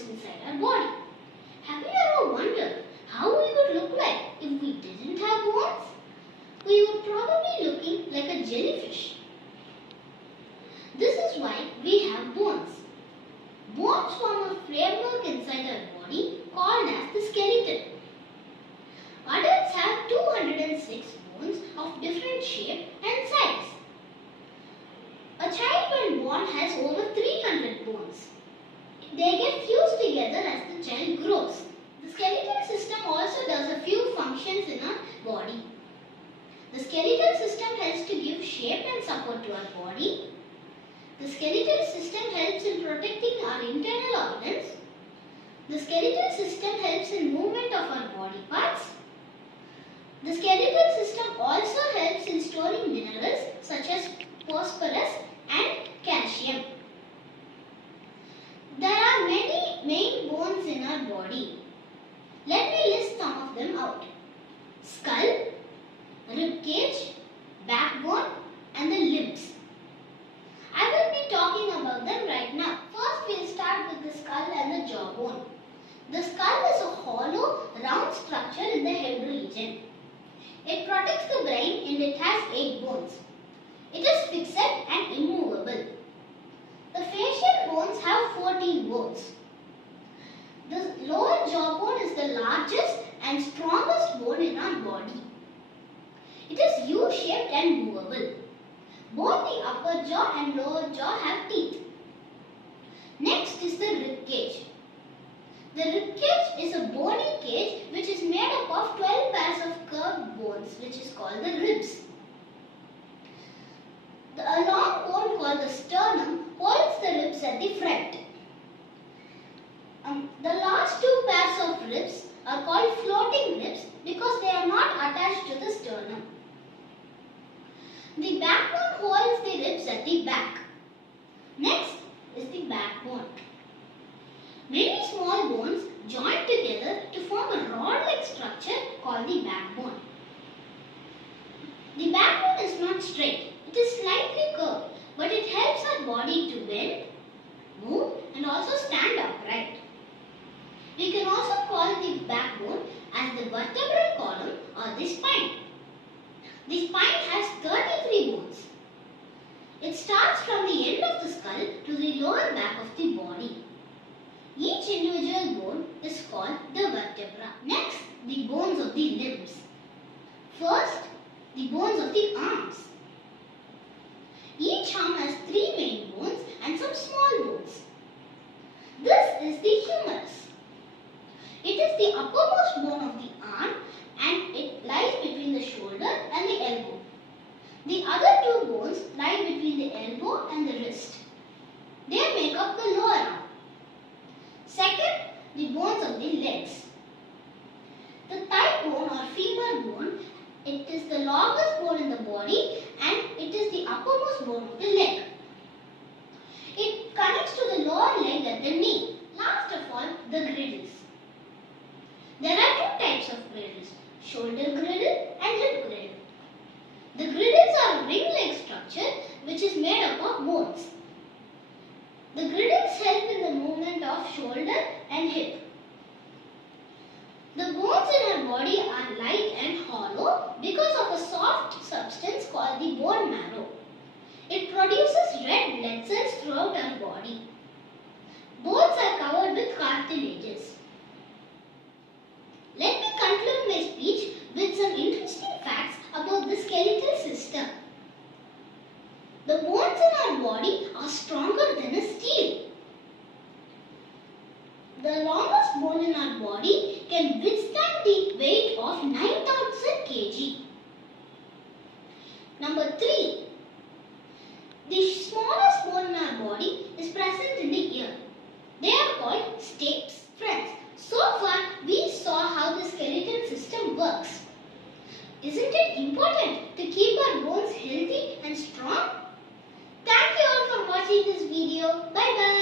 bones inside our body. Have you ever wondered how we would look like if we didn't have bones? We would probably looking like a jellyfish. This is why we have bones. Bones form a framework inside our body called as the skeleton. Adults have 206 bones of different shape and size. A child when born has over 300 bones. They get fused together as the child grows. The skeletal system also does a few functions in our body. The skeletal system helps to give shape and support to our body. The skeletal system helps in protecting our internal organs. The skeletal system helps in movement of our body parts. The skeletal system also helps in storing minerals such as phosphorus and calcium. There are many main bones in our body. Let me list some of them out. Skull, rib cage, backbone and the limbs. I will be talking about them right now. First we will start with the skull and the jawbone. The skull is a hollow, round structure in the head region. It protects the brain and it has 8 bones. It is fixed and immovable. The facial bones have 14 bones. The lower jawbone is the largest and strongest bone in our body. It is U-shaped and movable. Both the upper jaw and lower jaw have teeth. Next is the rib cage. The rib cage is a bony cage which is made up of 12 pairs of curved bones which is called the ribs. A long bone called the sternum holds the ribs at the front. The last 2 pairs of ribs are called floating ribs because they are not attached to the sternum. The backbone holds the ribs at the back. Next is the backbone. Many small bones join together to form a rod-like structure called the backbone. The backbone is not straight. It is slightly curved, but it helps our body to bend, move and also stand upright. We can also call the backbone as the vertebral column or the spine. The spine has 33 bones. It starts from the end of the skull to the lower back of the body. Each individual bone is called the vertebra. Next, the bones of the limbs. First, the bones of the arms. Each arm has 3 main bones and some small bones. This is the humerus. It is the uppermost bone of the arm and it lies between the shoulder and the elbow. The other 2 bones lie between the elbow and the wrist. They make up the lower arm. Second, the bones of the legs. The thigh bone or femur bone, it is the longest bone in the body and it is the uppermost bone of the leg. It connects to the lower leg at the knee. Last of all, the girdles. There are 2 types of girdles, shoulder girdle and hip girdle. The girdles are a ring-like structure which is made up of bones. The girdles help in the movement of shoulder and hip. The bones in our body are light and hollow because of a soft substance called the bone marrow. It produces red blood cells throughout our body. Bones are covered with cartilages. Let me conclude my speech with some interesting facts about the skeletal system. The bones in our body are stronger than a steel. The longest bone in our body can withstand the weight of 9,000 kg. Number 3. The smallest bone in our body is present in the ear. They are called stapes. Friends, so far we saw how the skeletal system works. Isn't it important to keep our bones healthy and strong? Thank you all for watching this video. Bye bye.